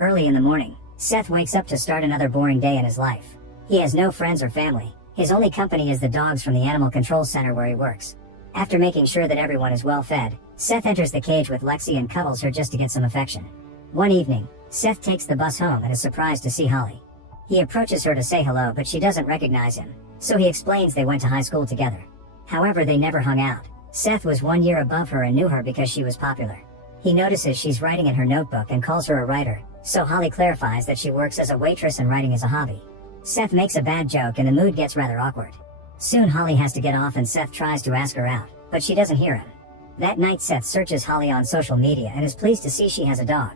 Early in the morning, Seth wakes up to start another boring day in his life. He has no friends or family. His only company is the dogs from the animal control center where he works. After making sure that everyone is well fed, Seth enters the cage with Lexi and cuddles her just to get some affection. One evening, Seth takes the bus home and is surprised to see Holly. He approaches her to say hello, but she doesn't recognize him, so he explains they went to high school together. However, they never hung out. Seth was 1 year above her and knew her because she was popular. He notices she's writing in her notebook and calls her a writer, so Holly clarifies that she works as a waitress and writing is a hobby. Seth makes a bad joke and the mood gets rather awkward. Soon Holly has to get off and Seth tries to ask her out, but she doesn't hear him. That night Seth searches Holly on social media and is pleased to see she has a dog.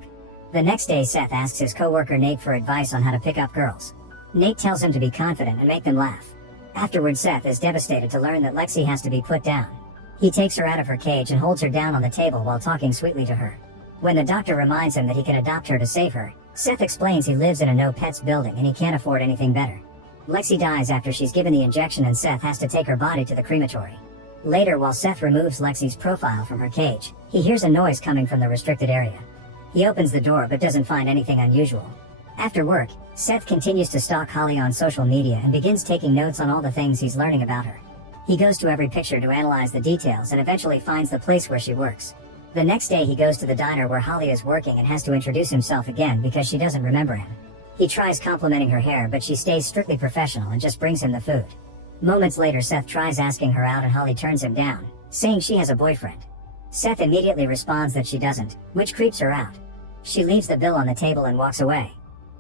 The next day Seth asks his coworker Nate for advice on how to pick up girls. Nate tells him to be confident and make them laugh. Afterward Seth is devastated to learn that Lexi has to be put down. He takes her out of her cage and holds her down on the table while talking sweetly to her. When the doctor reminds him that he can adopt her to save her, Seth explains he lives in a no-pets building and he can't afford anything better. Lexi dies after she's given the injection and Seth has to take her body to the crematory. Later, while Seth removes Lexi's profile from her cage, he hears a noise coming from the restricted area. He opens the door but doesn't find anything unusual. After work, Seth continues to stalk Holly on social media and begins taking notes on all the things he's learning about her. He goes to every picture to analyze the details and eventually finds the place where she works. The next day he goes to the diner where Holly is working and has to introduce himself again because she doesn't remember him. He tries complimenting her hair, but she stays strictly professional and just brings him the food. Moments later Seth tries asking her out and Holly turns him down, saying she has a boyfriend. Seth immediately responds that she doesn't, which creeps her out. She leaves the bill on the table and walks away.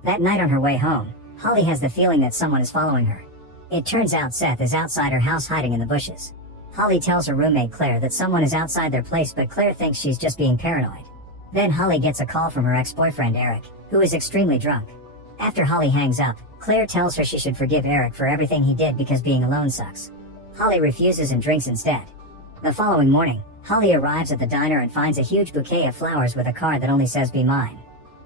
That night on her way home, Holly has the feeling that someone is following her. It turns out Seth is outside her house hiding in the bushes. Holly tells her roommate Claire that someone is outside their place, but Claire thinks she's just being paranoid. Then Holly gets a call from her ex-boyfriend Eric, who is extremely drunk. After Holly hangs up, Claire tells her she should forgive Eric for everything he did because being alone sucks. Holly refuses and drinks instead. The following morning, Holly arrives at the diner and finds a huge bouquet of flowers with a card that only says "Be mine."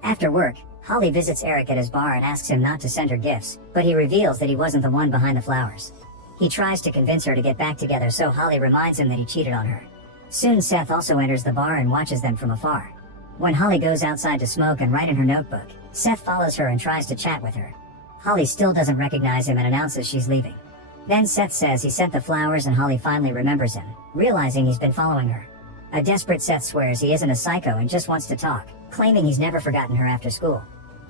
After work, Holly visits Eric at his bar and asks him not to send her gifts, but he reveals that he wasn't the one behind the flowers. He tries to convince her to get back together, so Holly reminds him that he cheated on her. Soon Seth also enters the bar and watches them from afar. When Holly goes outside to smoke and write in her notebook, Seth follows her and tries to chat with her. Holly still doesn't recognize him and announces she's leaving. Then Seth says he sent the flowers and Holly finally remembers him, realizing he's been following her. A desperate Seth swears he isn't a psycho and just wants to talk, claiming he's never forgotten her after school.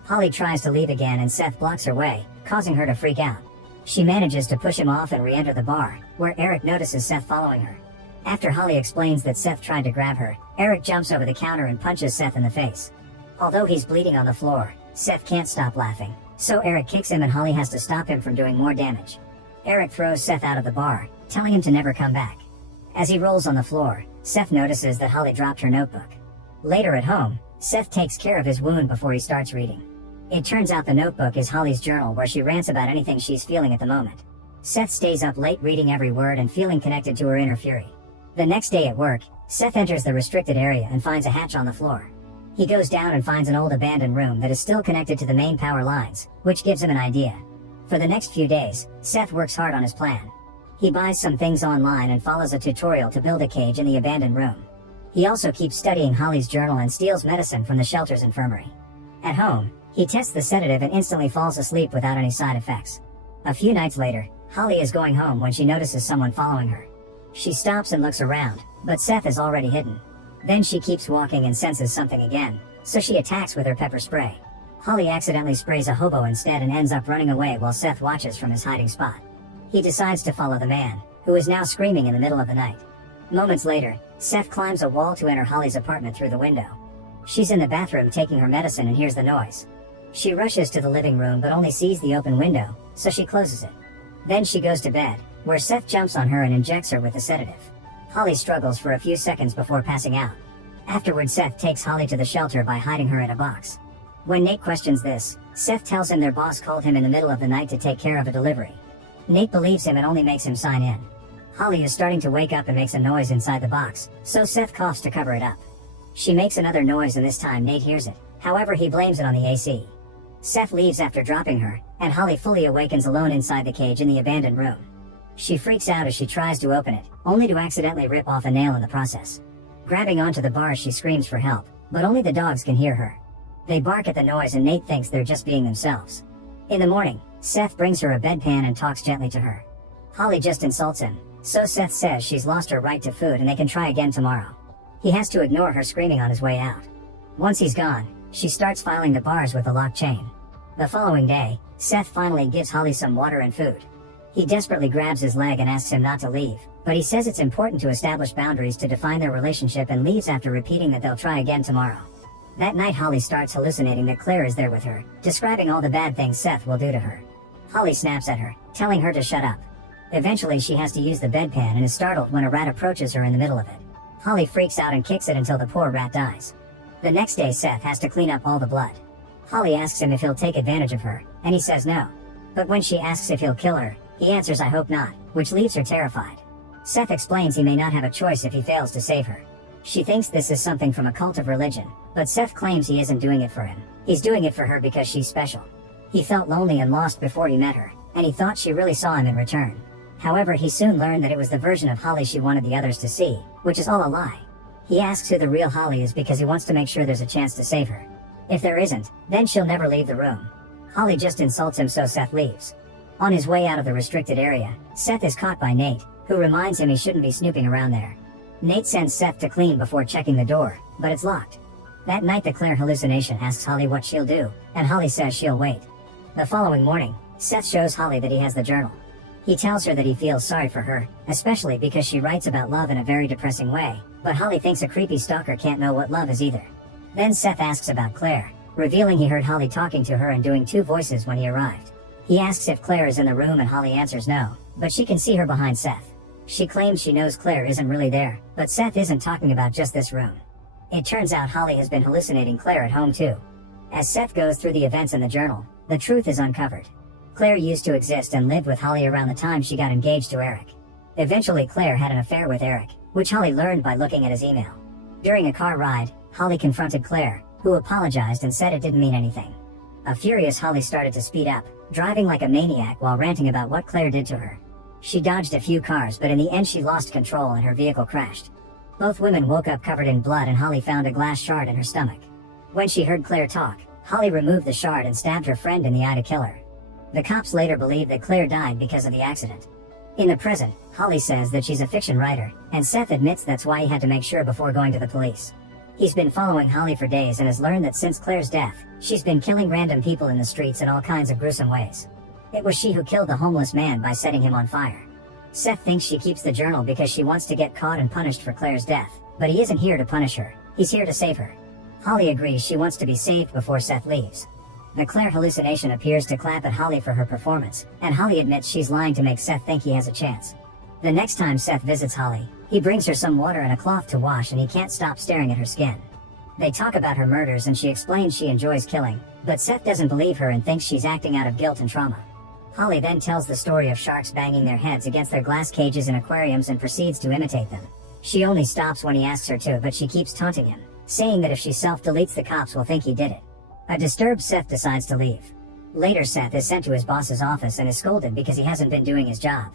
Holly tries to leave again and Seth blocks her way, causing her to freak out. She manages to push him off and re-enter the bar, where Eric notices Seth following her. After Holly explains that Seth tried to grab her, Eric jumps over the counter and punches Seth in the face. Although he's bleeding on the floor, Seth can't stop laughing, so Eric kicks him and Holly has to stop him from doing more damage. Eric throws Seth out of the bar, telling him to never come back. As he rolls on the floor, Seth notices that Holly dropped her notebook. Later at home, Seth takes care of his wound before he starts reading. It turns out the notebook is Holly's journal where she rants about anything she's feeling at the moment. Seth stays up late reading every word and feeling connected to her inner fury. The next day at work, Seth enters the restricted area and finds a hatch on the floor. He goes down and finds an old abandoned room that is still connected to the main power lines, which gives him an idea. For the next few days, Seth works hard on his plan. He buys some things online and follows a tutorial to build a cage in the abandoned room. He also keeps studying Holly's journal and steals medicine from the shelter's infirmary. At home, he tests the sedative and instantly falls asleep without any side effects. A few nights later, Holly is going home when she notices someone following her. She stops and looks around, but Seth is already hidden. Then she keeps walking and senses something again, so she attacks with her pepper spray. Holly accidentally sprays a hobo instead and ends up running away while Seth watches from his hiding spot. He decides to follow the man, who is now screaming in the middle of the night. Moments later, Seth climbs a wall to enter Holly's apartment through the window. She's in the bathroom taking her medicine and hears the noise. She rushes to the living room but only sees the open window, so she closes it. Then she goes to bed, where Seth jumps on her and injects her with a sedative. Holly struggles for a few seconds before passing out. Afterward, Seth takes Holly to the shelter by hiding her in a box. When Nate questions this, Seth tells him their boss called him in the middle of the night to take care of a delivery. Nate believes him and only makes him sign in. Holly is starting to wake up and makes a noise inside the box, so Seth coughs to cover it up. She makes another noise and this time Nate hears it, however he blames it on the AC. Seth leaves after dropping her, and Holly fully awakens alone inside the cage in the abandoned room. She freaks out as she tries to open it, only to accidentally rip off a nail in the process. Grabbing onto the bars she screams for help, but only the dogs can hear her. They bark at the noise and Nate thinks they're just being themselves. In the morning, Seth brings her a bedpan and talks gently to her. Holly just insults him, so Seth says she's lost her right to food and they can try again tomorrow. He has to ignore her screaming on his way out. Once he's gone, she starts filing the bars with the lock chain. The following day, Seth finally gives Holly some water and food. He desperately grabs his leg and asks him not to leave, but he says it's important to establish boundaries to define their relationship and leaves after repeating that they'll try again tomorrow. That night Holly starts hallucinating that Claire is there with her, describing all the bad things Seth will do to her. Holly snaps at her, telling her to shut up. Eventually she has to use the bedpan and is startled when a rat approaches her in the middle of it. Holly freaks out and kicks it until the poor rat dies. The next day Seth has to clean up all the blood. Holly asks him if he'll take advantage of her, and he says no. But when she asks if he'll kill her, he answers I hope not, which leaves her terrified. Seth explains he may not have a choice if he fails to save her. She thinks this is something from a cult of religion, but Seth claims he isn't doing it for him. He's doing it for her because she's special. He felt lonely and lost before he met her, and he thought she really saw him in return. However, he soon learned that it was the version of Holly she wanted the others to see, which is all a lie. He asks who the real Holly is because he wants to make sure there's a chance to save her. If there isn't, then she'll never leave the room. Holly just insults him so Seth leaves. On his way out of the restricted area, Seth is caught by Nate, who reminds him he shouldn't be snooping around there. Nate sends Seth to clean before checking the door, but it's locked. That night the Claire hallucination asks Holly what she'll do, and Holly says she'll wait. The following morning, Seth shows Holly that he has the journal. He tells her that he feels sorry for her, especially because she writes about love in a very depressing way, but Holly thinks a creepy stalker can't know what love is either. Then Seth asks about Claire, revealing he heard Holly talking to her and doing two voices when he arrived. He asks if Claire is in the room and Holly answers no, but she can see her behind Seth. She claims she knows Claire isn't really there, but Seth isn't talking about just this room. It turns out Holly has been hallucinating Claire at home too. As Seth goes through the events in the journal, the truth is uncovered. Claire used to exist and lived with Holly around the time she got engaged to Eric. Eventually Claire had an affair with Eric, which Holly learned by looking at his email. During a car ride, Holly confronted Claire, who apologized and said it didn't mean anything. A furious Holly started to speed up, driving like a maniac while ranting about what Claire did to her. She dodged a few cars, but in the end she lost control and her vehicle crashed. Both women woke up covered in blood and Holly found a glass shard in her stomach. When she heard Claire talk, Holly removed the shard and stabbed her friend in the eye to kill her. The cops later believe that Claire died because of the accident. In the present, Holly says that she's a fiction writer, and Seth admits that's why he had to make sure before going to the police. He's been following Holly for days and has learned that since Claire's death, she's been killing random people in the streets in all kinds of gruesome ways. It was she who killed the homeless man by setting him on fire. Seth thinks she keeps the journal because she wants to get caught and punished for Claire's death, but he isn't here to punish her, he's here to save her. Holly agrees she wants to be saved before Seth leaves. The Claire hallucination appears to clap at Holly for her performance, and Holly admits she's lying to make Seth think he has a chance. The next time Seth visits Holly, he brings her some water and a cloth to wash and he can't stop staring at her skin. They talk about her murders and she explains she enjoys killing, but Seth doesn't believe her and thinks she's acting out of guilt and trauma. Holly then tells the story of sharks banging their heads against their glass cages in aquariums and proceeds to imitate them. She only stops when he asks her to, but she keeps taunting him, saying that if she self-deletes the cops will think he did it. A disturbed Seth decides to leave. Later Seth is sent to his boss's office and is scolded because he hasn't been doing his job.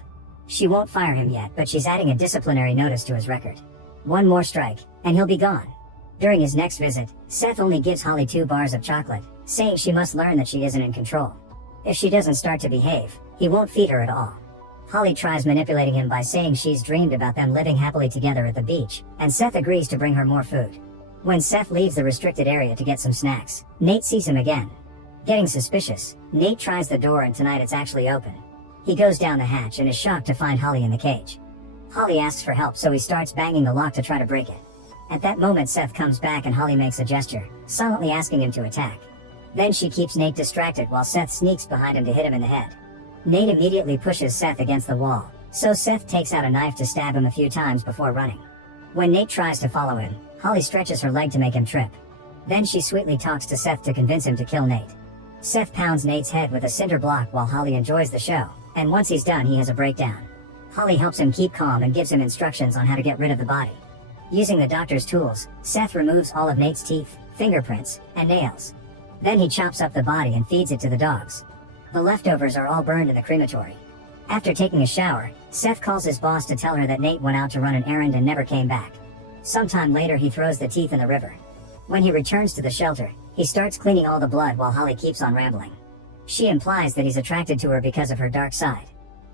She won't fire him yet, but she's adding a disciplinary notice to his record. One more strike, and he'll be gone. During his next visit, Seth only gives Holly 2 bars of chocolate, saying she must learn that she isn't in control. If she doesn't start to behave, he won't feed her at all. Holly tries manipulating him by saying she's dreamed about them living happily together at the beach, and Seth agrees to bring her more food. When Seth leaves the restricted area to get some snacks, Nate sees him again. Getting suspicious, Nate tries the door and tonight it's actually open. He goes down the hatch and is shocked to find Holly in the cage. Holly asks for help, so he starts banging the lock to try to break it. At that moment Seth comes back and Holly makes a gesture, silently asking him to attack. Then she keeps Nate distracted while Seth sneaks behind him to hit him in the head. Nate immediately pushes Seth against the wall, so Seth takes out a knife to stab him a few times before running. When Nate tries to follow him, Holly stretches her leg to make him trip. Then she sweetly talks to Seth to convince him to kill Nate. Seth pounds Nate's head with a cinder block while Holly enjoys the show, and once he's done he has a breakdown. Holly helps him keep calm and gives him instructions on how to get rid of the body. Using the doctor's tools, Seth removes all of Nate's teeth, fingerprints, and nails. Then he chops up the body and feeds it to the dogs. The leftovers are all burned in the crematory. After taking a shower, Seth calls his boss to tell her that Nate went out to run an errand and never came back. Sometime later he throws the teeth in the river. When he returns to the shelter, He starts cleaning all the blood while Holly keeps on rambling. She implies that he's attracted to her because of her dark side.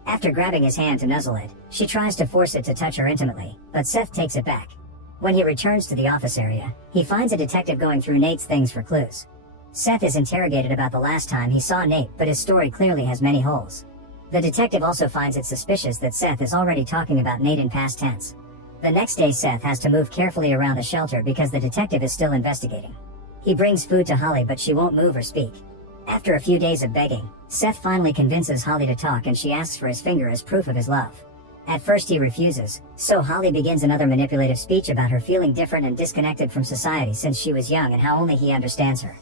After grabbing his hand to nuzzle it, she tries to force it to touch her intimately, but Seth takes it back. When he returns to the office area, he finds a detective going through Nate's things for clues. Seth is interrogated about the last time he saw Nate, but his story clearly has many holes. The detective also finds it suspicious that Seth is already talking about Nate in past tense. The next day Seth has to move carefully around the shelter because the detective is still investigating. He brings food to Holly but she won't move or speak. After a few days of begging, Seth finally convinces Holly to talk and she asks for his finger as proof of his love. At first he refuses, so Holly begins another manipulative speech about her feeling different and disconnected from society since she was young and how only he understands her.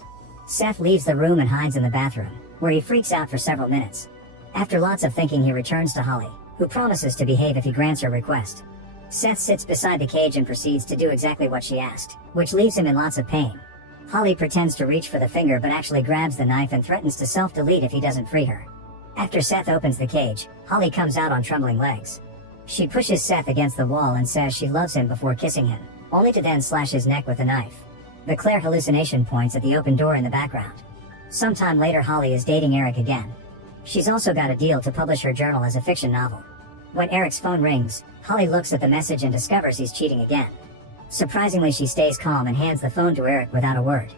Seth leaves the room and hides in the bathroom, where he freaks out for several minutes. After lots of thinking he returns to Holly, who promises to behave if he grants her request. Seth sits beside the cage and proceeds to do exactly what she asked, which leaves him in lots of pain. Holly pretends to reach for the finger but actually grabs the knife and threatens to self-delete if he doesn't free her. After Seth opens the cage, Holly comes out on trembling legs. She pushes Seth against the wall and says she loves him before kissing him, only to then slash his neck with a knife. The Claire hallucination points at the open door in the background. Sometime later Holly is dating Eric again. She's also got a deal to publish her journal as a fiction novel. When Eric's phone rings, Holly looks at the message and discovers he's cheating again. Surprisingly, she stays calm and hands the phone to Eric without a word.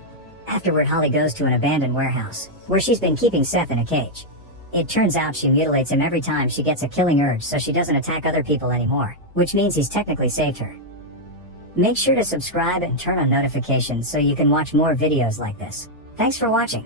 Afterward, Holly goes to an abandoned warehouse, where she's been keeping Seth in a cage. It turns out she mutilates him every time she gets a killing urge so she doesn't attack other people anymore, which means he's technically saved her. Make sure to subscribe and turn on notifications so you can watch more videos like this. Thanks for watching.